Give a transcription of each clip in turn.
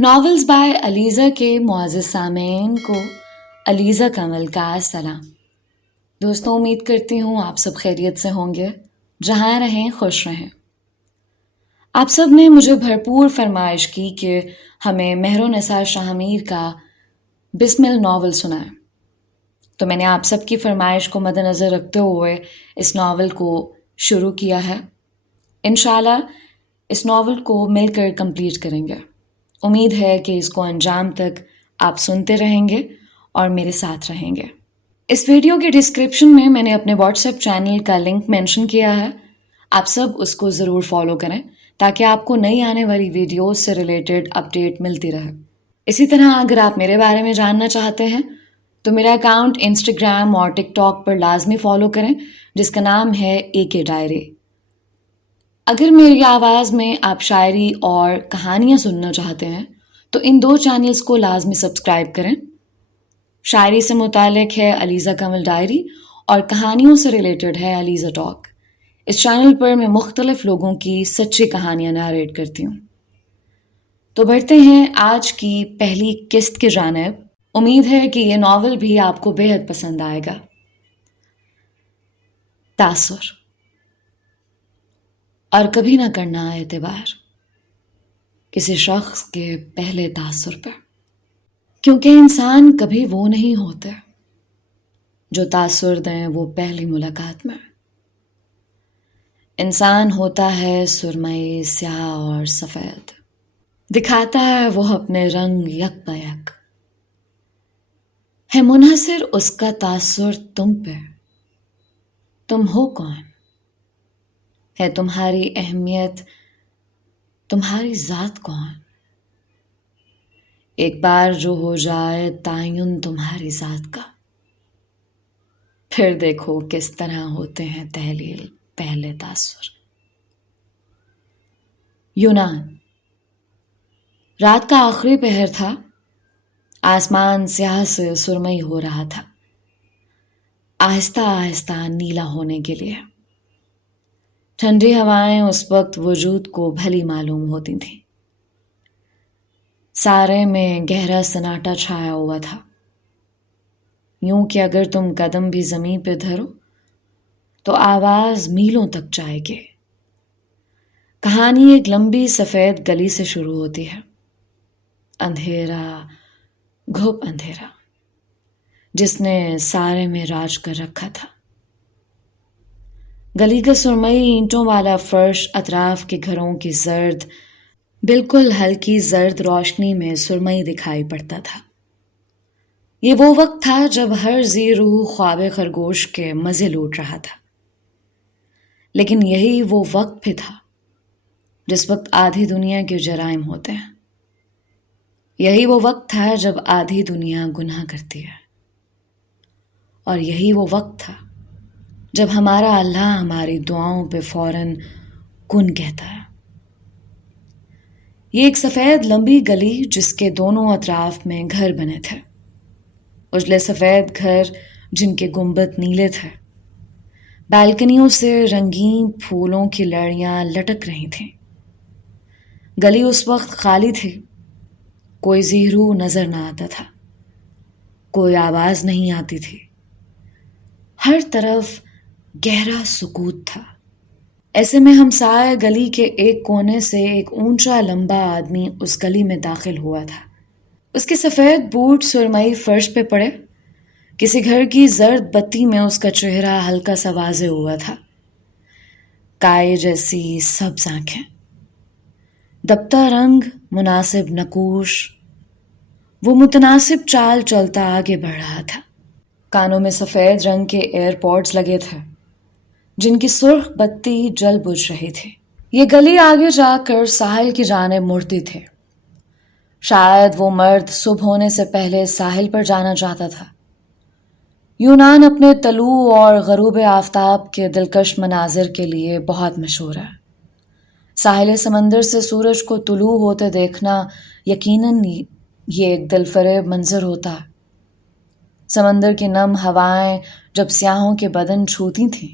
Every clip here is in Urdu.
ناولز بائے علیزہ کے معزز سامعین کو علیزہ کمل کا سلام۔ دوستوں، امید کرتی ہوں آپ سب خیریت سے ہوں گے، جہاں رہیں خوش رہیں۔ آپ سب نے مجھے بھرپور فرمائش کی کہ ہمیں مہر نثار شاہ میر کا بسمل ناول سنائیں، تو میں نے آپ سب کی فرمائش کو مد نظر رکھتے ہوئے اس ناول کو شروع کیا ہے۔ انشاءاللہ اس ناول کو مل کر کمپلیٹ کریں گے۔ امید ہے کہ اس کو انجام تک آپ سنتے رہیں گے اور میرے ساتھ رہیں گے۔ اس ویڈیو کے ڈسکرپشن میں نے اپنے واٹس ایپ چینل کا لنک مینشن کیا ہے، آپ سب اس کو ضرور فالو کریں تاکہ آپ کو نئی آنے والی ویڈیوز سے ریلیٹڈ اپڈیٹ ملتی رہے۔ اسی طرح اگر آپ میرے بارے میں جاننا چاہتے ہیں تو میرا اکاؤنٹ انسٹاگرام اور ٹک ٹاک پر لازمی فالو کریں، جس کا نام ہے AK ڈائری۔ اگر میری آواز میں آپ شاعری اور کہانیاں سننا چاہتے ہیں تو ان 2 چینلز کو لازمی سبسکرائب کریں۔ شاعری سے متعلق ہے علیزہ کمل ڈائری اور کہانیوں سے ریلیٹڈ ہے علیزہ ٹاک۔ اس چینل پر میں مختلف لوگوں کی سچی کہانیاں نریٹ کرتی ہوں۔ تو بڑھتے ہیں آج کی پہلی قسط کی جانب۔ امید ہے کہ یہ ناول بھی آپ کو بے حد پسند آئے گا۔ تاثر۔ اور کبھی نہ کرنا اعتبار کسی شخص کے پہلے تاثر پہ، کیونکہ انسان کبھی وہ نہیں ہوتے جو تاثر دیں وہ پہلی ملاقات میں۔ انسان ہوتا ہے سرمئی، سیاہ اور سفید، دکھاتا ہے وہ اپنے رنگ یک بہ یک، ہے منحصر اس کا تاثر تم پہ۔ تم ہو کون؟ ہے تمہاری اہمیت، تمہاری ذات کون؟ ایک بار جو ہو جائے تعین تمہاری ذات کا، پھر دیکھو کس طرح ہوتے ہیں تحلیل پہلے تاثر۔ یونان۔ رات کا آخری پہر تھا، آسمان سیاہ سے سرمئی ہو رہا تھا، آہستہ آہستہ نیلا ہونے کے لیے۔ ٹھنڈی ہوائیں اس وقت وجود کو بھلی معلوم ہوتی تھیں۔ سارے میں گہرا سناٹا چھایا ہوا تھا، یوں کہ اگر تم قدم بھی زمین پہ دھرو تو آواز میلوں تک جائے گی۔ کہانی ایک لمبی سفید گلی سے شروع ہوتی ہے، اندھیرا، گھپ اندھیرا، جس نے سارے میں راج کر رکھا تھا۔ گلی کا سرمئی اینٹوں والا فرش اطراف کے گھروں کی زرد، بالکل ہلکی زرد روشنی میں سرمئی دکھائی پڑتا تھا۔ یہ وہ وقت تھا جب ہر ذی روح خواب خرگوش کے مزے لوٹ رہا تھا، لیکن یہی وہ وقت بھی تھا جس وقت آدھی دنیا کے جرائم ہوتے ہیں۔ یہی وہ وقت تھا جب آدھی دنیا گناہ کرتی ہے، اور یہی وہ وقت تھا جب ہمارا اللہ ہماری دعاؤں پہ فوراً کن کہتا ہے۔ یہ ایک سفید لمبی گلی جس کے دونوں اطراف میں گھر بنے تھے، اجلے سفید گھر جن کے گنبد نیلے تھے۔ بالکنیوں سے رنگین پھولوں کی لڑیاں لٹک رہی تھیں۔ گلی اس وقت خالی تھی، کوئی ذی روح نظر نہ آتا تھا، کوئی آواز نہیں آتی تھی، ہر طرف گہرا سکوت تھا۔ ایسے میں ہمسائے گلی کے ایک کونے سے ایک اونچا لمبا آدمی اس گلی میں داخل ہوا تھا۔ اس کے سفید بوٹ سرمئی فرش پہ پڑے، کسی گھر کی زرد بتی میں اس کا چہرہ ہلکا سا واضح ہوا تھا، کائے جیسی سبز آنکھیں، دبتا رنگ، مناسب نقوش۔ وہ متناسب چال چلتا آگے بڑھ رہا تھا۔ کانوں میں سفید رنگ کے ایئر پوڈز لگے تھے جن کی سرخ بتی جل بجھ رہی تھی۔ یہ گلی آگے جا کر ساحل کی جانب مڑتی تھی۔ شاید وہ مرد صبح ہونے سے پہلے ساحل پر جانا چاہتا تھا۔ یونان اپنے طلوع اور غروب آفتاب کے دلکش مناظر کے لیے بہت مشہور ہے۔ ساحل سمندر سے سورج کو طلوع ہوتے دیکھنا یقیناً یہ ایک دلفریب منظر ہوتا ہے۔ سمندر کی نم ہوائیں جب سیاحوں کے بدن چھوتی تھیں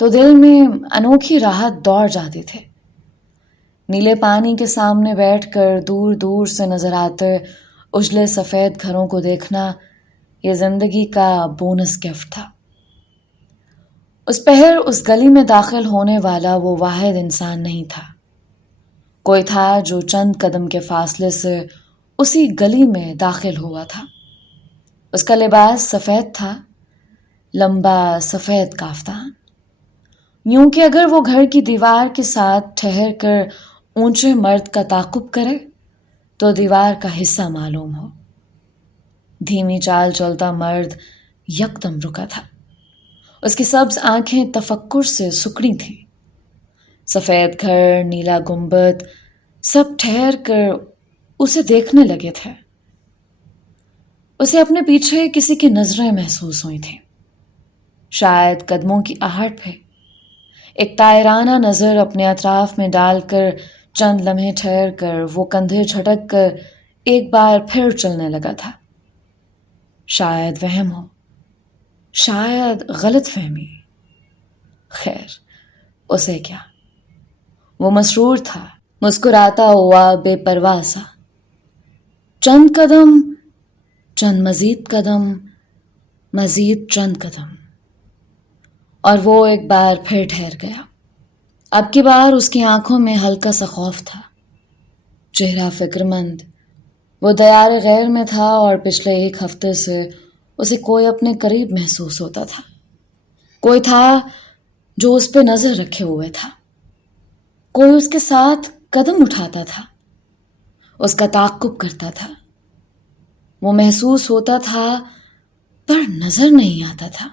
تو دل میں انوکھی راحت دوڑ جاتی تھی۔ نیلے پانی کے سامنے بیٹھ کر دور دور سے نظر آتے اجلے سفید گھروں کو دیکھنا یہ زندگی کا بونس گفٹ تھا۔ اس پہر اس گلی میں داخل ہونے والا وہ واحد انسان نہیں تھا۔ کوئی تھا جو چند قدم کے فاصلے سے اسی گلی میں داخل ہوا تھا۔ اس کا لباس سفید تھا، لمبا سفید کافتان، یوں کہ اگر وہ گھر کی دیوار کے ساتھ ٹھہر کر اونچے مرد کا تعاقب کرے تو دیوار کا حصہ معلوم ہو۔ دھیمی چال چلتا مرد یکدم رکا تھا۔ اس کی سبز آنکھیں تفکر سے سکڑی تھیں۔ سفید گھر، نیلا گنبد، سب ٹھہر کر اسے دیکھنے لگے تھے۔ اسے اپنے پیچھے کسی کی نظریں محسوس ہوئی تھیں، شاید قدموں کی آہٹ پہ۔ ایک طائرانہ نظر اپنے اطراف میں ڈال کر چند لمحے ٹھہر کر وہ کندھے جھٹک کر ایک بار پھر چلنے لگا تھا۔ شاید وہم ہو، شاید غلط فہمی، خیر اسے کیا۔ وہ مسرور تھا، مسکراتا ہوا بے پرواہ سا۔ چند قدم، چند مزید قدم، مزید چند قدم، اور وہ ایک بار پھر ٹھہر گیا۔ اب کی بار اس کی آنکھوں میں ہلکا سا خوف تھا، چہرہ فکر مند۔ وہ دیار غیر میں تھا اور پچھلے ایک ہفتے سے اسے کوئی اپنے قریب محسوس ہوتا تھا۔ کوئی تھا جو اس پہ نظر رکھے ہوئے تھا، کوئی اس کے ساتھ قدم اٹھاتا تھا، اس کا تعاقب کرتا تھا۔ وہ محسوس ہوتا تھا پر نظر نہیں آتا تھا۔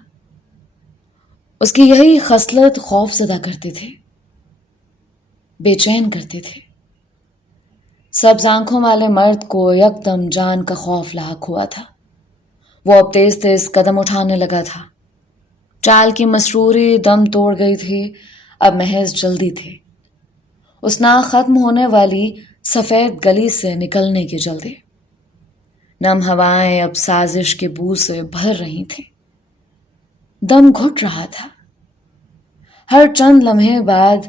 اس کی یہی خصلت خوف زدہ کرتی تھی، بے چین کرتی تھی۔ سبز آنکھوں والے مرد کو یکدم جان کا خوف لاحق ہوا تھا۔ وہ اب تیز تیز قدم اٹھانے لگا تھا۔ چال کی مسروری دم توڑ گئی تھی، اب محض جلدی تھی۔ اس نہ ختم ہونے والی سفید گلی سے نکلنے کی جلدی۔ نم ہوائیں اب سازش کے بو سے بھر رہی تھیں۔ دم گھٹ رہا تھا۔ ہر چند لمحے بعد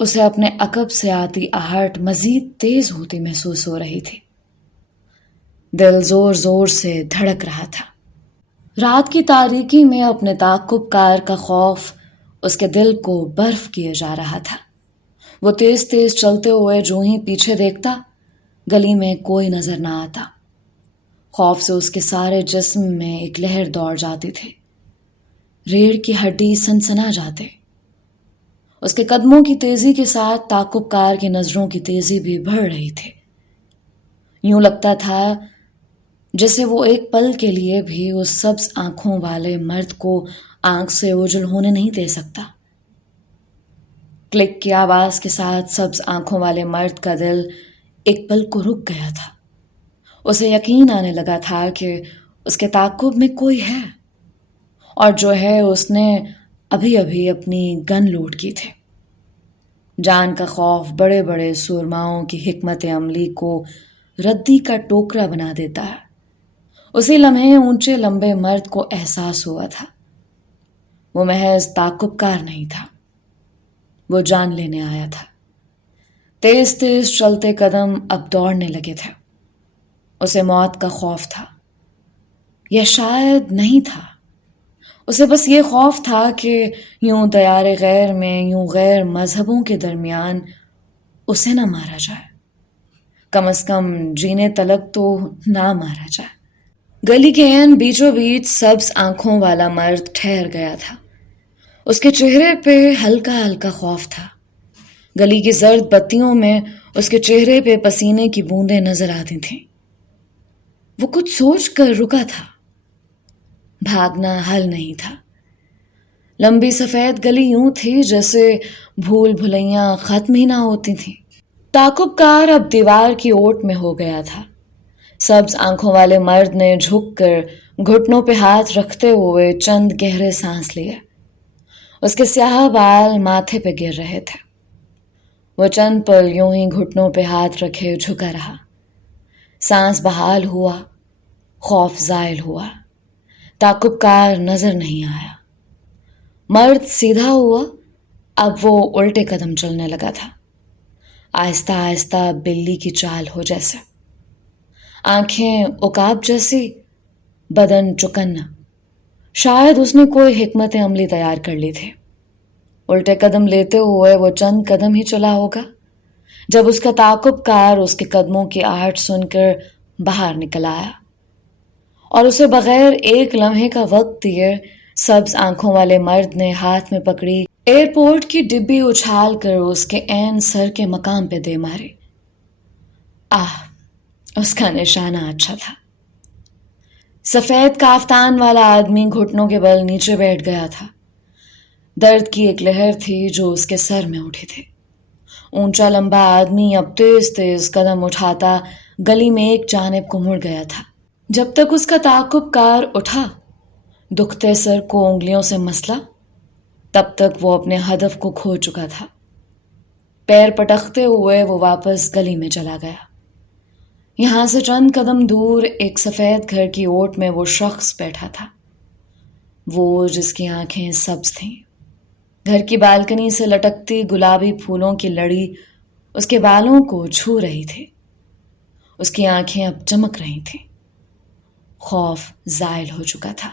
اسے اپنے عقب سے آتی آہٹ مزید تیز ہوتی محسوس ہو رہی تھی۔ دل زور زور سے دھڑک رہا تھا۔ رات کی تاریکی میں اپنے تعاقب کار کا خوف اس کے دل کو برف کیے جا رہا تھا۔ وہ تیز تیز چلتے ہوئے جو ہی پیچھے دیکھتا، گلی میں کوئی نظر نہ آتا۔ خوف سے اس کے سارے جسم میں ایک لہر دوڑ جاتی تھی، ریڑھ کی ہڈی سنسنا جاتے۔ اس کے قدموں کی تیزی کے ساتھ تعاقب کار کی نظروں کی تیزی بھی بڑھ رہی تھی۔ یوں لگتا تھا جیسے وہ ایک پل کے لیے بھی اس سبز آنکھوں والے مرد کو آنکھ سے اوجھل ہونے نہیں دے سکتا۔ کلک کی آواز کے ساتھ سبز آنکھوں والے مرد کا دل ایک پل کو رک گیا تھا۔ اسے یقین آنے لگا تھا کہ اس کے تعاقب میں کوئی ہے، اور جو ہے اس نے ابھی ابھی اپنی گن لوڈ کی تھی۔ جان کا خوف بڑے بڑے سورماؤں کی حکمت عملی کو ردی کا ٹوکرا بنا دیتا ہے۔ اسی لمحے اونچے لمبے مرد کو احساس ہوا تھا وہ محض تعاقب کار نہیں تھا، وہ جان لینے آیا تھا۔ تیز تیز چلتے قدم اب دوڑنے لگے تھے۔ اسے موت کا خوف تھا، یا شاید نہیں تھا۔ اسے بس یہ خوف تھا کہ یوں دیار غیر میں، یوں غیر مذہبوں کے درمیان اسے نہ مارا جائے، کم از کم جینے تلک تو نہ مارا جائے۔ گلی کے عین بیچوں بیچ سبز آنکھوں والا مرد ٹھہر گیا تھا۔ اس کے چہرے پہ ہلکا ہلکا خوف تھا۔ گلی کی زرد بتیوں میں اس کے چہرے پہ پسینے کی بوندیں نظر آتی تھیں۔ وہ کچھ سوچ کر رکا تھا۔ بھاگنا حل نہیں تھا۔ لمبی سفید گلی یوں تھی جیسے بھول بھلیاں ختم ہی نہ ہوتی تھیں۔ تعاقب کار اب دیوار کی اوٹ میں ہو گیا تھا۔ سبز آنکھوں والے مرد نے جھک کر گھٹنوں پہ ہاتھ رکھتے ہوئے چند گہرے سانس لیے۔ اس کے سیاہ بال ماتھے پہ گر رہے تھے۔ وہ چند پل یوں ہی گھٹنوں پہ ہاتھ رکھے جھکا رہا۔ سانس بحال ہوا، خوف زائل ہوا۔ تعاقب کار نظر نہیں آیا۔ مرد سیدھا ہوا، اب وہ الٹے قدم چلنے لگا تھا۔ آہستہ آہستہ بلی کی چال ہو جیسے، آنکھیں عقاب جیسی، بدن چکنا۔ شاید اس نے کوئی حکمت عملی تیار کر لی تھی۔ الٹے قدم لیتے ہوئے وہ چند قدم ہی چلا ہوگا جب اس کا تعاقب کار اس کے قدموں کی آہٹ سن کر باہر نکل آیا، اور اسے بغیر ایک لمحے کا وقت دیے سبز آنکھوں والے مرد نے ہاتھ میں پکڑی ایئرپورٹ کی ڈبی اچھال کر اس کے عین سر کے مقام پہ دے ماری۔ اس کا نشانہ اچھا تھا۔ سفید کافتان والا آدمی گھٹنوں کے بل نیچے بیٹھ گیا تھا۔ درد کی ایک لہر تھی جو اس کے سر میں اٹھی تھی۔ اونچا لمبا آدمی اب تیز تیز قدم اٹھاتا گلی میں ایک جانب کو مڑ گیا تھا۔ جب تک اس کا تعاقب کار اٹھا دکھتے سر کو انگلیوں سے مسلا، تب تک وہ اپنے ہدف کو کھو چکا تھا۔ پیر پٹکتے ہوئے وہ واپس گلی میں چلا گیا۔ یہاں سے چند قدم دور ایک سفید گھر کی اوٹ میں وہ شخص بیٹھا تھا، وہ جس کی آنکھیں سبز تھیں۔ گھر کی بالکنی سے لٹکتی گلابی پھولوں کی لڑی اس کے بالوں کو چھو رہی تھی۔ اس کی آنکھیں اب چمک رہی تھیں۔ خوف زائل ہو چکا تھا۔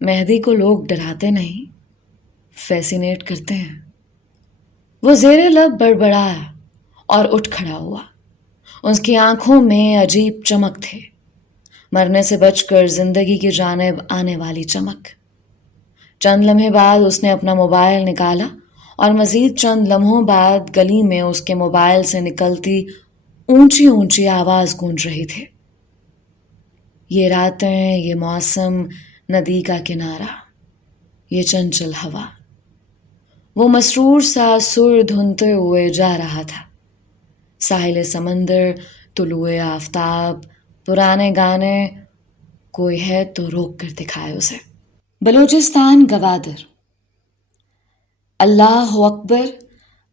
مہدی کو لوگ ڈراتے نہیں، فیسینیٹ کرتے ہیں۔ وہ زیر لب بڑبڑایا اور اٹھ کھڑا ہوا۔ اس کی آنکھوں میں عجیب چمک تھے، مرنے سے بچ کر زندگی کی جانب آنے والی چمک۔ چند لمحے بعد اس نے اپنا موبائل نکالا اور مزید چند لمحوں بعد گلی میں اس کے موبائل سے نکلتی اونچی اونچی آواز گونج رہی تھی۔ یہ راتیں، یہ موسم، ندی کا کنارہ، یہ چنچل ہوا۔ وہ مسرور سا سر دھنتے ہوئے جا رہا تھا۔ ساحل سمندر، طلوع آفتاب، پرانے گانے، کوئی ہے تو روک کر دکھائے اسے۔ بلوچستان گوادر۔ اللہ اکبر،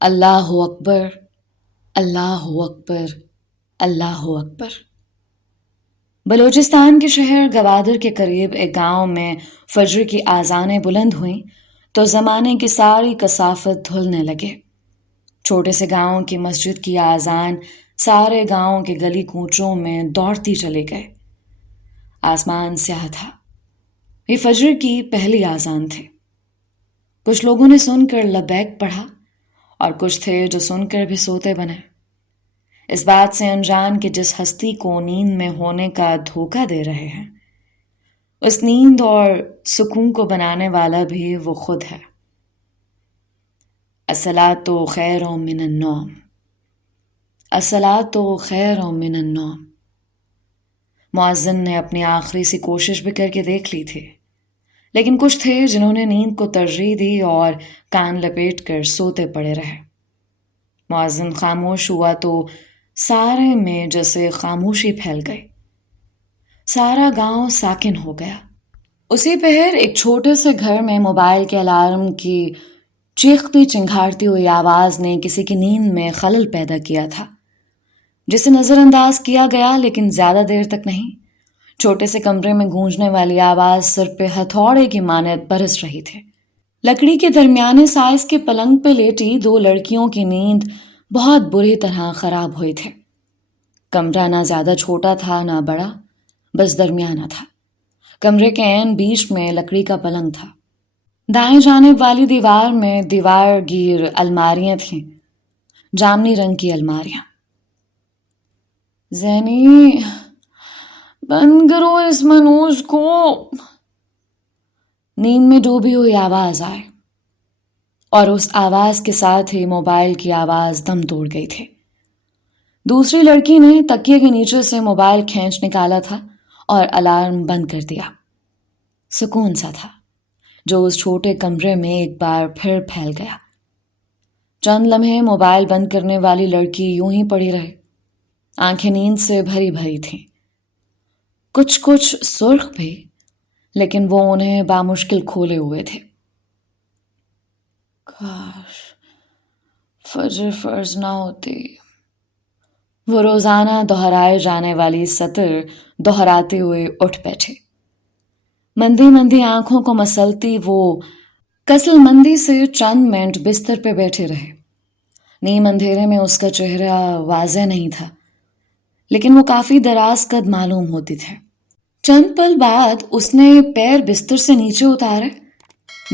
اللہ اکبر، اللہ اکبر، اللہ اکبر۔ بلوچستان کے شہر گوادر کے قریب ایک گاؤں میں فجر کی آذانیں بلند ہوئیں تو زمانے کی ساری کثافت دھلنے لگے۔ چھوٹے سے گاؤں کی مسجد کی آذان سارے گاؤں کے گلی کوچوں میں دوڑتی چلی گئے۔ آسمان سیاہ تھا۔ یہ فجر کی پہلی آذان تھی۔ کچھ لوگوں نے سن کر لبیک پڑھا اور کچھ تھے جو سن کر بھی سوتے بنے، اس بات سے انجان کہ جس ہستی کو نیند میں ہونے کا دھوکہ دے رہے ہیں، اس نیند اور سکون کو بنانے والا بھی وہ خود ہے۔ الصلاۃ خیر من النوم، الصلاۃ خیر من النوم۔ مؤذن نے اپنی آخری سی کوشش بھی کر کے دیکھ لی تھی، لیکن کچھ تھے جنہوں نے نیند کو ترجیح دی اور کان لپیٹ کر سوتے پڑے رہے۔ مؤذن خاموش ہوا تو سارے میں جیسے خاموشی پھیل گئی۔ سارا گاؤں ساکن ہو گیا۔ اسی پہر ایک چھوٹے سے گھر میں موبائل کے الارم کی چیختی چنگھاڑتی ہوئی آواز نے کسی کی نیند میں خلل پیدا کیا تھا، جسے نظر انداز کیا گیا لیکن زیادہ دیر تک نہیں۔ چھوٹے سے کمرے میں گونجنے والی آواز سر پہ ہتھوڑے کی مانند برس رہی تھی۔ لکڑی کے درمیانے سائز کے پلنگ پہ لیٹی دو لڑکیوں کی نیند بہت بری طرح خراب ہوئی تھی۔ کمرہ نہ زیادہ چھوٹا تھا نہ بڑا، بس درمیانہ تھا۔ کمرے کے عین بیچ میں لکڑی کا پلنگ تھا۔ دائیں جانب والی دیوار میں دیوار گیر الماریاں تھیں، جامنی رنگ کی الماریاں۔ زینی، بند کرو اس منوز کو، نیند میں ڈوبی ہوئی آواز آئے، اور اس آواز کے ساتھ ہی موبائل کی آواز دم توڑ گئی تھی۔ دوسری لڑکی نے تکیے کے نیچے سے موبائل کھینچ نکالا تھا اور الارم بند کر دیا۔ سکون سا تھا جو اس چھوٹے کمرے میں ایک بار پھر پھیل گیا۔ چند لمحے موبائل بند کرنے والی لڑکی یوں ہی پڑی رہے، آنکھیں نیند سے بھری بھری تھیں، کچھ سرخ بھی، لیکن وہ انہیں بامشکل کھولے ہوئے تھے۔ کاش فجر فرض نہ ہوتی۔ وہ روزانہ دہرائے جانے والی سطر دہراتے ہوئے اٹھ بیٹھے۔ مندی مندی آنکھوں کو مسلتی وہ کسل مندی سے چند منٹ بستر پہ بیٹھے رہے۔ نیم اندھیرے میں اس کا چہرہ واضح نہیں تھا، لیکن وہ کافی دراز قد معلوم ہوتی تھے۔ چند پل بعد اس نے پیر بستر سے نیچے اتارے۔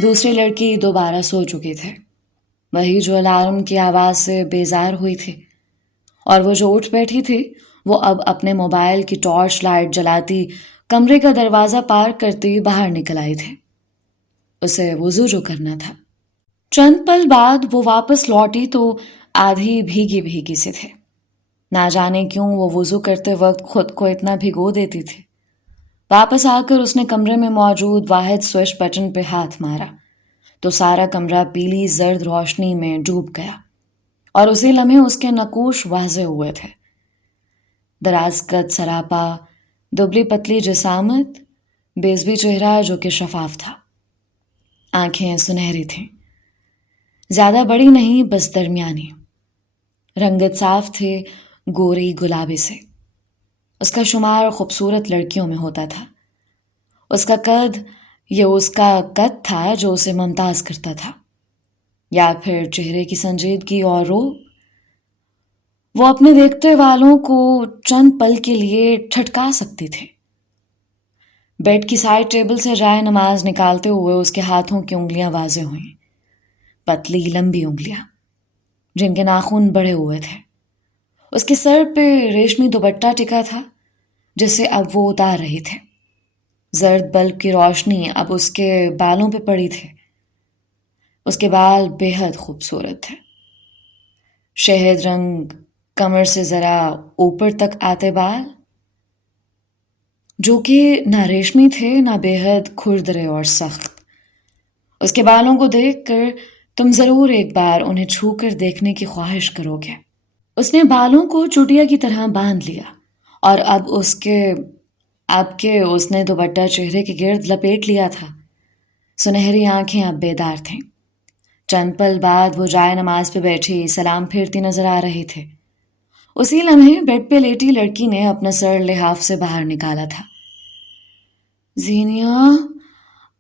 دوسری لڑکی دوبارہ سو چکی تھے، وہی جو الارم کی آواز سے بیزار ہوئی تھی، اور وہ جو اٹھ بیٹھی تھی وہ اب اپنے موبائل کی ٹارچ لائٹ جلاتی کمرے کا دروازہ پار کرتی باہر نکل آئی تھی۔ اسے وضو جو کرنا تھا۔ چند پل بعد وہ واپس لوٹی تو آدھی بھیگی بھیگی سے تھے۔ نہ جانے کیوں وہ وضو کرتے وقت خود کو اتنا بھگو دیتی تھی۔ واپس آ کر اس نے کمرے میں موجود واحد سوئچ بٹن پہ ہاتھ مارا تو سارا کمرہ پیلی زرد روشنی میں ڈوب گیا، اور اسی لمحے اس کے نقوش واضح ہوئے تھے۔ دراز قد سراپا، دبلی پتلی جسامت، بیضوی چہرہ جو کہ شفاف تھا۔ آنکھیں سنہری تھیں، زیادہ بڑی نہیں بس درمیانی۔ رنگت صاف تھے، گوری گلابی سے۔ اس کا شمار خوبصورت لڑکیوں میں ہوتا تھا۔ اس کا قد یہ اس کا قد تھا جو اسے ممتاز کرتا تھا، یا پھر چہرے کی سنجیدگی اور روح؟ وہ اپنے دیکھتے والوں کو چند پل کے لیے ٹھٹکا سکتی تھی۔ بیڈ کی سائڈ ٹیبل سے جائے نماز نکالتے ہوئے اس کے ہاتھوں کی انگلیاں واضح ہوئیں، پتلی لمبی انگلیاں جن کے ناخن بڑے ہوئے تھے۔ اس کے سر پہ ریشمی دوپٹہ ٹکا تھا جسے اب وہ اتار رہی تھے۔ زرد بلب کی روشنی اب اس کے بالوں پہ پڑی تھی۔ اس کے بال بے حد خوبصورت تھے، شہد رنگ، کمر سے ذرا اوپر تک آتے بال جو کہ نہ ریشمی تھے نہ بے حد کھردرے اور سخت۔ اس کے بالوں کو دیکھ کر تم ضرور ایک بار انہیں چھو کر دیکھنے کی خواہش کرو گے۔ اس نے بالوں کو چٹیا کی طرح باندھ لیا، اور اب اس نے دوپٹہ چہرے کے گرد لپیٹ لیا تھا۔ سنہری آنکھیں اب بیدار تھیں۔ چند پل بعد وہ جائے نماز پہ بیٹھی سلام پھیرتی نظر آ رہی تھی۔ اسی لمحے بیڈ پہ لیٹی لڑکی نے اپنا سر لحاف سے باہر نکالا تھا۔ زینیا،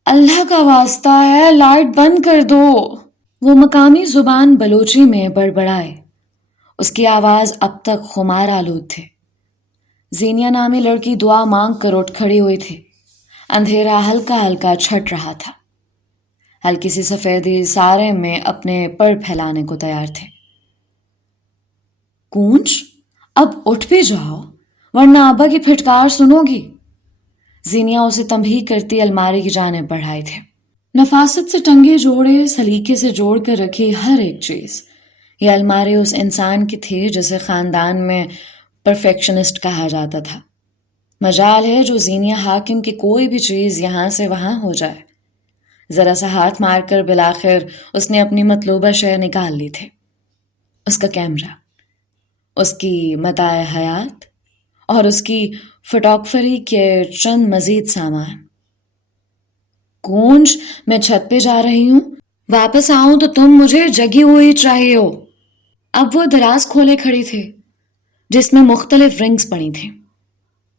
اللہ کا واسطہ ہے، لائٹ بند کر دو، وہ مقامی زبان بلوچی میں بڑبڑائے۔ اس کی آواز اب تک خمار آلود تھے۔ زینیا نامی لڑکی دعا مانگ کر اٹھ کھڑی ہوئی تھی۔ اندھیرا ہلکا ہلکا چھٹ رہا تھا۔ ہلکی سی سفیدی سارے میں اپنے پر پھیلانے کو تیار تھے۔ کونچ، اب اٹھ بھی جاؤ ورنہ ابا کی پھٹکار سنو گی۔ زینیا اسے تنبیہ کرتی الماری کی جانب بڑھائے تھے۔ نفاست سے ٹنگے جوڑے، سلیقے سے جوڑ کر رکھی ہر ایک چیز۔ یہ الماری اس انسان کی تھی جسے خاندان میں پرفیکشنسٹ کہا جاتا تھا۔ مجال ہے جو زینیا حاکم کی کوئی بھی چیز یہاں سے وہاں ہو جائے۔ ذرا سا ہاتھ مار کر بالآخر اس نے اپنی مطلوبہ شے نکال لی تھی۔ اس کا کیمرہ، اس کی متاع حیات اور اس کی فوٹوگرافی کے چند مزید سامان۔ کونج، میں چھت پہ جا رہی ہوں، واپس آؤں تو تم مجھے جگی ہوئی چاہیے ہو۔ اب وہ دراز کھولے کھڑی تھی جس میں مختلف رنگز پڑی تھیں،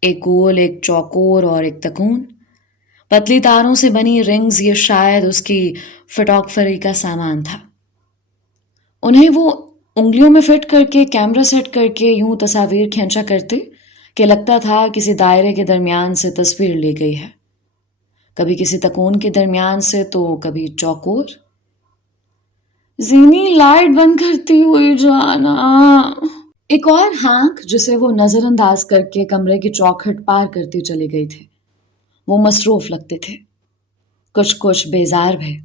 ایک گول، ایک چوکور اور ایک تکون۔ پتلی تاروں سے بنی رنگز، یہ شاید اس کی فوٹوگرافی کا سامان تھا۔ انہیں وہ انگلیوں میں فٹ کر کے کیمرہ سیٹ کر کے یوں تصاویر کھینچا کرتے کہ لگتا تھا کسی دائرے کے درمیان سے تصویر لی گئی ہے، کبھی کسی تکون کے درمیان سے تو کبھی چوکور۔ زینی، لائٹ بند کرتی ہوئی جانا۔ ایک اور ہانک جسے وہ نظر انداز کر کے کمرے کی چوکھٹ پار کرتی چلی گئی تھی۔ وہ مصروف لگتے تھے، کچھ بیزار بھی،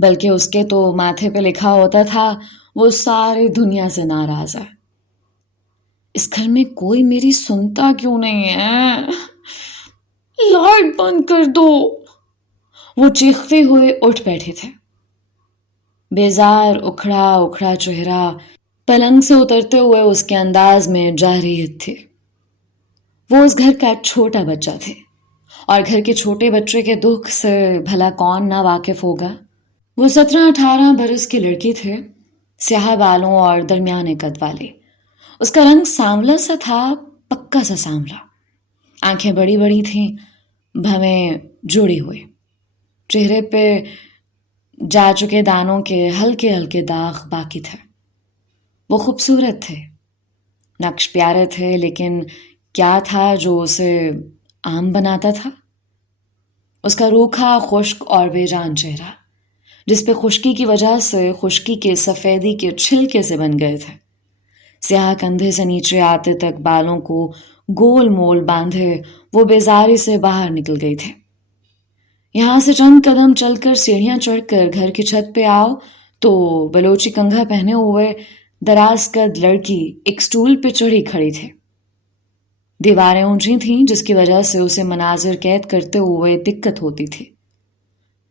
بلکہ اس کے تو ماتھے پہ لکھا ہوتا تھا وہ ساری دنیا سے ناراض ہے۔ اس گھر میں کوئی میری سنتا کیوں نہیں ہے؟ لائٹ بند کر دو۔ وہ چیختے ہوئے اٹھ بیٹھے تھے۔ بیزار اکھڑا چہرہ، پلنگ سے اترتے ہوئے اس کے انداز میں جارحیت تھی۔ وہ اس گھر کا ایک چھوٹا بچہ تھے، اور گھر کے چھوٹے بچے کے دکھ سے بھلا کون نا واقف ہوگا۔ وہ 17-18 برس کی لڑکی تھے، سیاہ بالوں اور درمیانے قد والے۔ اس کا رنگ سانولا سا تھا، پکا سا سانولا۔ آنکھیں بڑی بڑی تھیں، بھویں جڑی ہوئی۔ چہرے پہ جا چکے دانوں کے ہلکے ہلکے داغ باقی تھے۔ وہ خوبصورت تھے، نقش پیارے تھے، لیکن کیا تھا جو اسے عام بناتا تھا؟ اس کا روکھا، خشک اور بے جان چہرہ، جس پہ خشکی کی وجہ سے خشکی کے سفیدی کے چھلکے سے بن گئے تھے۔ سیاہ کندھے سے نیچے آتے تک بالوں کو گول مول باندھے وہ بیزاری سے باہر نکل گئی تھے۔ یہاں سے چند قدم چل کر سیڑھیاں چڑھ کر گھر کی چھت پہ آؤ تو بلوچی کنگھا پہنے ہوئے دراز قد لڑکی ایک سٹول پہ چڑھی کھڑی تھی۔ دیواریں اونچی تھیں جس کی وجہ سے اسے مناظر قید کرتے ہوئے دقت ہوتی تھی،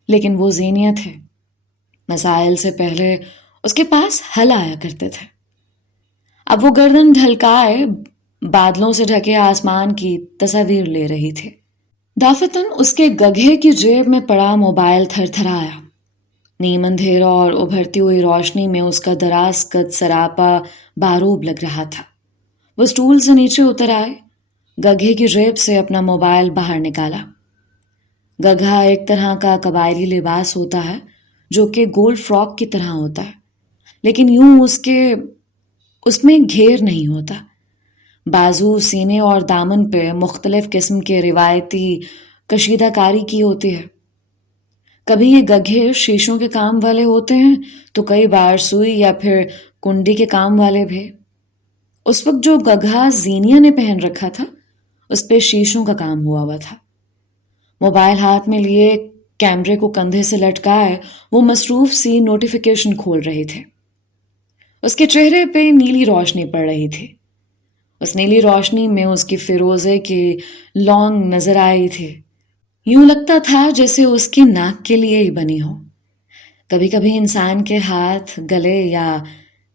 لیکن وہ زینیہ تھے۔ مسائل سے پہلے اس کے پاس حل آیا کرتے تھے۔ اب وہ گردن ڈھلکائے بادلوں سے ڈھکے آسمان کی تصاویر لے رہی تھی۔ دافتن اس کے گگھے کی جیب میں پڑا موبائل تھر تھرایا۔ نیم اندھیرا اور ابھرتی ہوئی روشنی میں اس کا دراز قد سراپا باروب لگ رہا تھا۔ وہ سٹول سے نیچے اتر آئے، گگھے کی جیب سے اپنا موبائل باہر نکالا۔ گگھا ایک طرح کا قبائلی لباس ہوتا ہے جو کہ گول فراک کی طرح ہوتا ہے، لیکن یوں اس میں گھیر نہیں ہوتا۔ بازو، سینے اور دامن پہ مختلف قسم کے روایتی کشیدہ کاری کی ہوتی ہے۔ کبھی یہ گگھے شیشوں کے کام والے ہوتے ہیں تو کئی بار سوئی یا پھر کنڈی کے کام والے بھی۔ اس وقت جو گگھا زینیہ نے پہن رکھا تھا اس پہ شیشوں کا کام ہوا تھا۔ موبائل ہاتھ میں لیے، کیمرے کو کندھے سے لٹکائے وہ مصروف سی نوٹیفیکیشن کھول رہی تھی۔ اس کے چہرے پہ نیلی روشنی پڑ رہی تھی۔ اس نیلی روشنی میں اس کی فیروزے کی لونگ نظر آئی تھی۔ یوں لگتا تھا جیسے اس کی ناک کے لیے ہی بنی ہو۔ کبھی کبھی انسان کے ہاتھ، گلے یا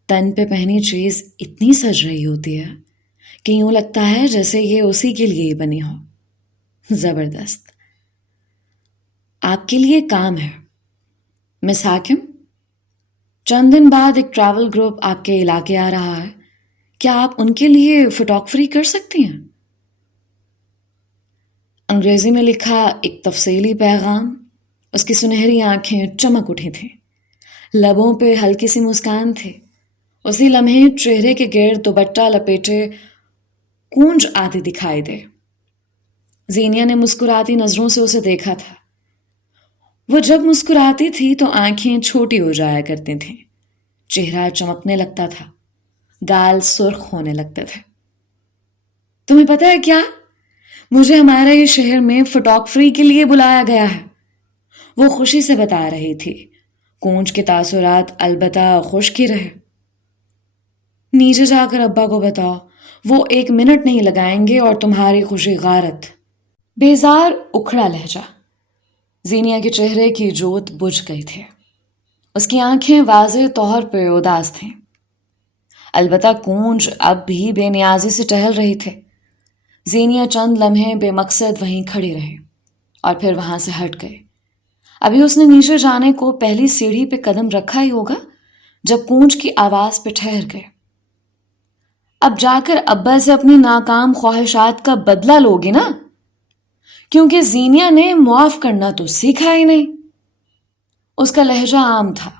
تن پہ پہنی چیز اتنی سج رہی ہوتی ہے کہ یوں لگتا ہے جیسے یہ اسی کے لیے ہی بنی ہو۔ زبردست۔ آپ کے لیے کام ہے مس حاکم۔ چند دن بعد ایک ٹریول گروپ آپ کے علاقے آ رہا ہے، کیا آپ ان کے لیے فوٹوگرافی کر سکتی ہیں؟ انگریزی میں لکھا ایک تفصیلی پیغام۔ اس کی سنہری آنکھیں چمک اٹھی تھیں، لبوں پہ ہلکی سی مسکان تھی۔ اسی لمحے چہرے کے گرد دوپٹہ لپیٹے کونج آتی دکھائی دے۔ زینیہ نے مسکراتی نظروں سے اسے دیکھا تھا۔ وہ جب مسکراتی تھی تو آنکھیں چھوٹی ہو جایا کرتی تھیں، چہرہ چمکنے لگتا تھا، گال سرخ ہونے لگتے تھے۔ تمہیں پتہ ہے کیا؟ مجھے ہمارے یہ شہر میں فوٹوگرافی کے لیے بلایا گیا ہے، وہ خوشی سے بتا رہی تھی۔ کونج کے تاثرات البتہ خشک ہی رہے۔ نیچے جا کر ابا کو بتاؤ، وہ 1 منٹ نہیں لگائیں گے اور تمہاری خوشی غارت۔ بیزار اکھڑا لہجہ۔ زینیہ کے چہرے کی جوت بجھ گئی تھی۔ اس کی آنکھیں واضح طور پہ اداس تھیں۔ البتہ کونج اب بھی بے نیازی سے ٹہل رہی تھے۔ زینیہ چند لمحے بے مقصد وہیں کھڑی رہی اور پھر وہاں سے ہٹ گئے۔ ابھی اس نے نیچے جانے کو پہلی سیڑھی پہ قدم رکھا ہی ہوگا جب کونج کی آواز پہ ٹھہر گئے۔ اب جا کر ابا سے اپنی ناکام خواہشات کا بدلہ لوگی نا، کیونکہ زینیہ نے معاف کرنا تو سیکھا ہی نہیں۔ اس کا لہجہ عام تھا۔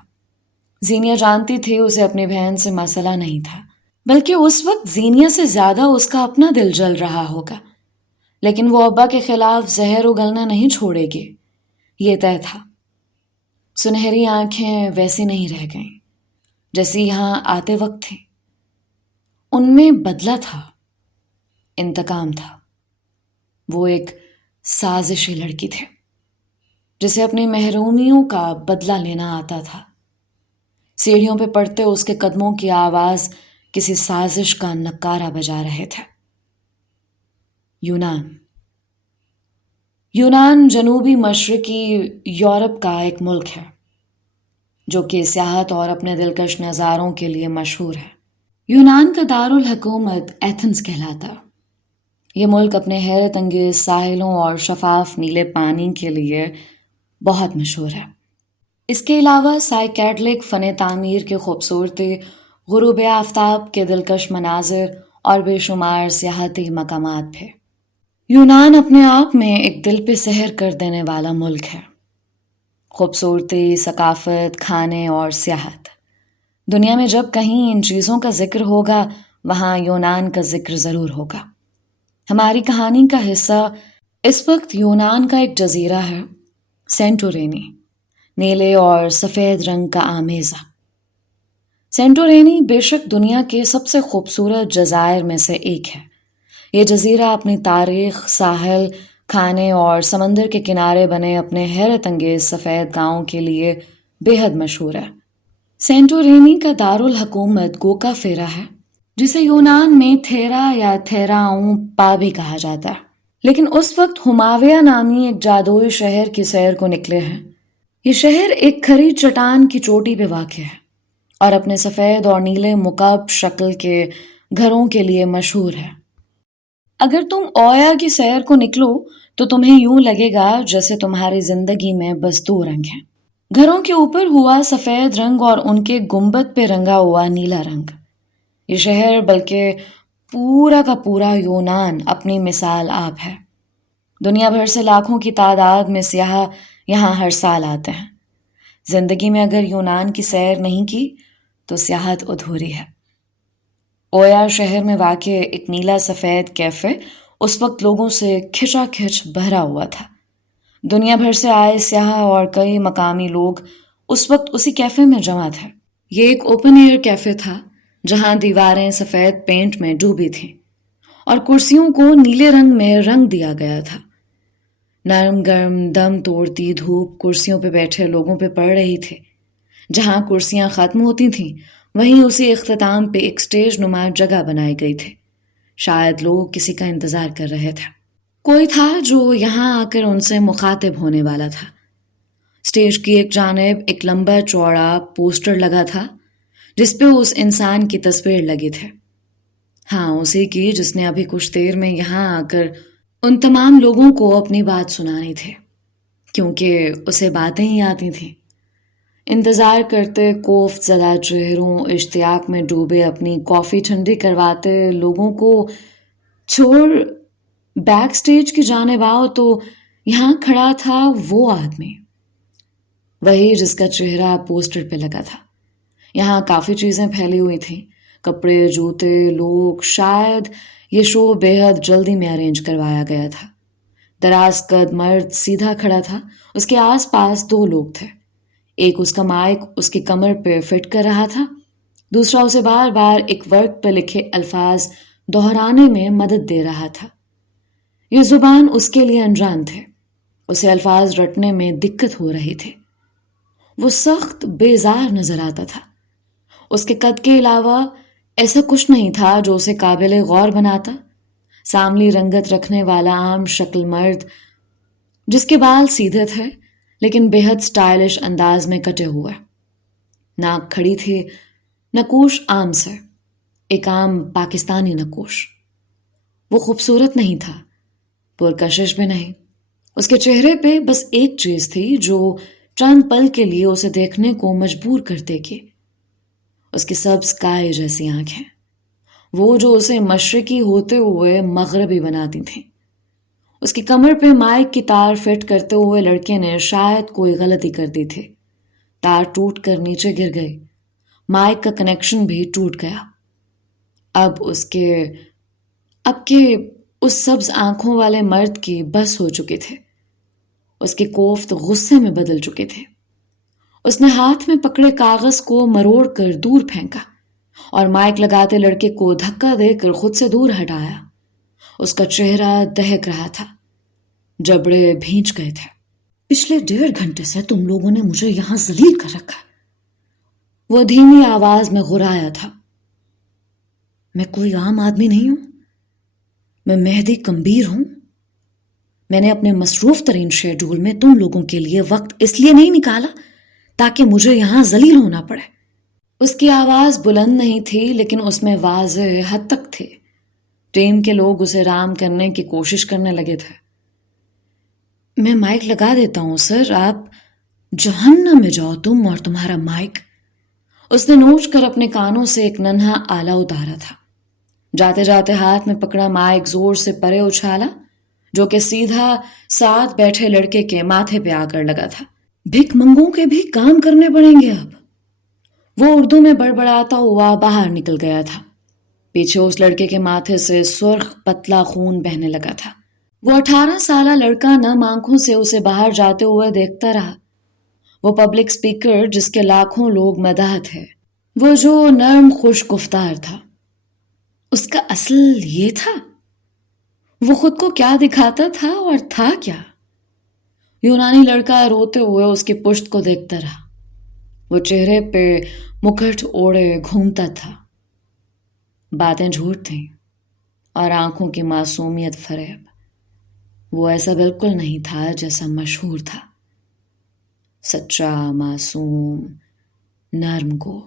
زینیہ جانتی تھی اسے اپنی بہن سے مسئلہ نہیں تھا، بلکہ اس وقت زینیہ سے زیادہ اس کا اپنا دل جل رہا ہوگا، لیکن وہ ابا کے خلاف زہر اگلنا نہیں چھوڑے گی، یہ طے تھا۔ سنہری آنکھیں ویسی نہیں رہ گئیں جیسی یہاں آتے وقت تھیں۔ ان میں بدلہ تھا، انتقام تھا۔ وہ ایک سازشی لڑکی تھی جسے اپنی محرومیوں کا بدلہ لینا آتا تھا۔ سیڑھیوں پہ پڑتے اس کے قدموں کی آواز کسی سازش کا نکارہ بجا رہے تھے۔ یونان جنوبی مشرقی یورپ کا ایک ملک ہے جو کہ سیاحت اور اپنے دلکش نظاروں کے لیے مشہور ہے۔ یونان کا دارالحکومت ایتھنز کہلاتا۔ یہ ملک اپنے حیرت انگیز ساحلوں اور شفاف نیلے پانی کے لیے بہت مشہور ہے۔ اس کے علاوہ سائکیڈلک فن تعمیر کے خوبصورتی، غروب آفتاب کے دلکش مناظر اور بے شمار سیاحتی مقامات بھی۔ یونان اپنے آپ میں ایک دل پہ سحر کر دینے والا ملک ہے۔ خوبصورتی، ثقافت، کھانے اور سیاحت دنیا میں جب کہیں ان چیزوں کا ذکر ہوگا وہاں یونان کا ذکر ضرور ہوگا۔ ہماری کہانی کا حصہ اس وقت یونان کا ایک جزیرہ ہے، سینٹورینی، نیلے اور سفید رنگ کا آمیزہ۔ سینٹورینی بے شک دنیا کے سب سے خوبصورت جزائر میں سے ایک ہے۔ یہ جزیرہ اپنی تاریخ، ساحل، کھانے اور سمندر کے کنارے بنے اپنے حیرت انگیز سفید گاؤں کے لیے بے حد مشہور ہے۔ سینٹورینی کا دارالحکومت گوکا فیرا ہے، جسے یونان میں تھیرا یا تھیراؤں پا بھی کہا جاتا ہے۔ لیکن اس وقت ہماویہ نامی ایک جادوئی شہر کی سیر کو نکلے ہیں۔ یہ شہر ایک کھری چٹان کی چوٹی پہ واقع ہے اور اپنے سفید اور نیلے مکعب شکل کے گھروں کے لیے مشہور ہے۔ اگر تم اویا کی سیر کو نکلو تو تمہیں یوں لگے گا جیسے تمہاری زندگی میں بس دو رنگ ہیں، گھروں کے اوپر ہوا سفید رنگ اور ان کے گنبد پہ رنگا ہوا نیلا رنگ۔ یہ شہر بلکہ پورا کا پورا یونان اپنی مثال آپ ہے۔ دنیا بھر سے لاکھوں کی تعداد میں سیاح یہاں ہر سال آتے ہیں۔ زندگی میں اگر یونان کی سیر نہیں کی تو سیاحت ادھوری ہے۔ اویا شہر میں واقع ایک نیلا سفید کیفے اس وقت لوگوں سے کھچا کھچ بھرا ہوا تھا۔ دنیا بھر سے آئے سیاح اور کئی مقامی لوگ اس وقت اسی کیفے میں جمع تھے۔ یہ ایک اوپن ایئر کیفے تھا جہاں دیواریں سفید پینٹ میں ڈوبی تھیں اور کرسیوں کو نیلے رنگ میں رنگ دیا گیا تھا۔ نرم گرم دم توڑتی دھوپ کرسیوں پہ بیٹھے لوگوں پہ پڑ رہی تھی۔ جہاں کرسیاں ختم ہوتی تھیں وہیں اسی اختتام پہ ایک سٹیج نما جگہ بنائی گئی تھی۔ شاید لوگ کسی کا انتظار کر رہے تھے۔ کوئی تھا جو یہاں آ کر ان سے مخاطب ہونے والا تھا۔ سٹیج کی ایک جانب ایک لمبا چوڑا پوسٹر لگا تھا جس پہ اس انسان کی تصویر لگی تھی۔ ہاں، اسی کی جس نے ابھی کچھ دیر میں یہاں آ کر ان تمام لوگوں کو اپنی بات سنانی تھی، کیونکہ اسے باتیں ہی آتی تھیں۔ انتظار کرتے کوفت زدہ چہروں، اشتیاق میں ڈوبے اپنی کافی ٹھنڈی کرواتے لوگوں کو چھوڑ بیک سٹیج کی جانب آؤ تو یہاں کھڑا تھا وہ آدمی، وہی جس کا چہرہ پوسٹر پہ لگا تھا۔ یہاں کافی چیزیں پھیلی ہوئی تھیں، کپڑے، جوتے، لوگ۔ شاید یہ شو بے حد جلدی میں ارینج کروایا گیا تھا۔ دراز قد مرد سیدھا کھڑا تھا، اس کے آس پاس دو لوگ تھے۔ ایک اس کا مائک اس کی کمر پہ فٹ کر رہا تھا، دوسرا اسے بار بار ایک ورق پہ لکھے الفاظ دہرانے میں مدد دے رہا تھا۔ یہ زبان اس کے لیے انجان تھے، اسے الفاظ رٹنے میں دقت ہو رہی تھی۔ وہ سخت بیزار نظر آتا تھا۔ اس کے قد کے علاوہ ایسا کچھ نہیں تھا جو اسے قابل غور بناتا۔ ساملی رنگت رکھنے والا عام شکل مرد جس کے بال سیدھے تھے لیکن بے حد سٹائلش انداز میں کٹے ہوئے، ناک کھڑی تھی، نقوش عام سے، ایک عام پاکستانی نقوش۔ وہ خوبصورت نہیں تھا، پرکشش بھی نہیں۔ اس کے چہرے پہ بس ایک چیز تھی جو چند پل کے لیے اسے دیکھنے کو مجبور کر دے گی، اس کی سبز کائے جیسی آنکھیں، وہ جو اسے مشرقی ہوتے ہوئے مغربی بناتی تھیں۔ اس کی کمر پہ مائک کی تار فٹ کرتے ہوئے لڑکے نے شاید کوئی غلطی کر دی تھی، تار ٹوٹ کر نیچے گر گئی، مائک کا کنیکشن بھی ٹوٹ گیا۔ اب کے اس سبز آنکھوں والے مرد کی بس ہو چکی تھی، اس کی کوفت غصے میں بدل چکی تھی۔ اس نے ہاتھ میں پکڑے کاغذ کو مروڑ کر دور پھینکا اور مائک لگاتے لڑکے کو دھکا دے کر خود سے دور ہٹایا۔ اس کا چہرہ دہک رہا تھا، جبڑے بھیج گئے تھے۔ پچھلے 1.5 گھنٹے سے تم لوگوں نے مجھے یہاں ذلیل کر رکھا، وہ دھیمی آواز میں غرایا تھا۔ میں کوئی عام آدمی نہیں ہوں، میں مہدی کمبیر ہوں۔ میں نے اپنے مصروف ترین شیڈول میں تم لوگوں کے لیے وقت اس لیے نہیں نکالا تاکہ مجھے یہاں ذلیل ہونا پڑے۔ اس کی آواز بلند نہیں تھی لیکن اس میں واضح حد تک تھی۔ ٹیم کے لوگ اسے رام کرنے کی کوشش کرنے لگے تھے۔ میں مائک لگا دیتا ہوں سر، آپ جہنم میں جاؤ تم اور تمہارا مائک۔ اس نے نوچ کر اپنے کانوں سے ایک ننھا آلہ اتارا تھا، جاتے جاتے ہاتھ میں پکڑا مائک زور سے پرے اچھالا، جو کہ سیدھا ساتھ بیٹھے لڑکے کے ماتھے پہ آ کر لگا تھا۔ بھک منگوں کے بھی کام کرنے پڑیں گے اب، وہ اردو میں بڑبڑاتا ہوا باہر نکل گیا تھا. پیچھے اس لڑکے کے ماتھے سے سرخ پتلا خون بہنے لگا تھا. وہ 18 سالہ لڑکا نم آنکھوں سے اسے باہر جاتے ہوئے دیکھتا رہا. وہ پبلک سپیکر جس کے لاکھوں لوگ مداح تھے، وہ جو نرم خوش گفتار تھا، اس کا اصل یہ تھا. وہ خود کو کیا دکھاتا تھا اور تھا کیا؟ یونانی لڑکا روتے ہوئے اس کی پشت کو دیکھتا رہا. وہ چہرے پہ مکھٹ اوڑے گھومتا تھا. باتیں جھوٹ تھیں اور آنکھوں کی معصومیت فریب. وہ ایسا بالکل نہیں تھا جیسا مشہور تھا. سچا، معصوم، نرم گو.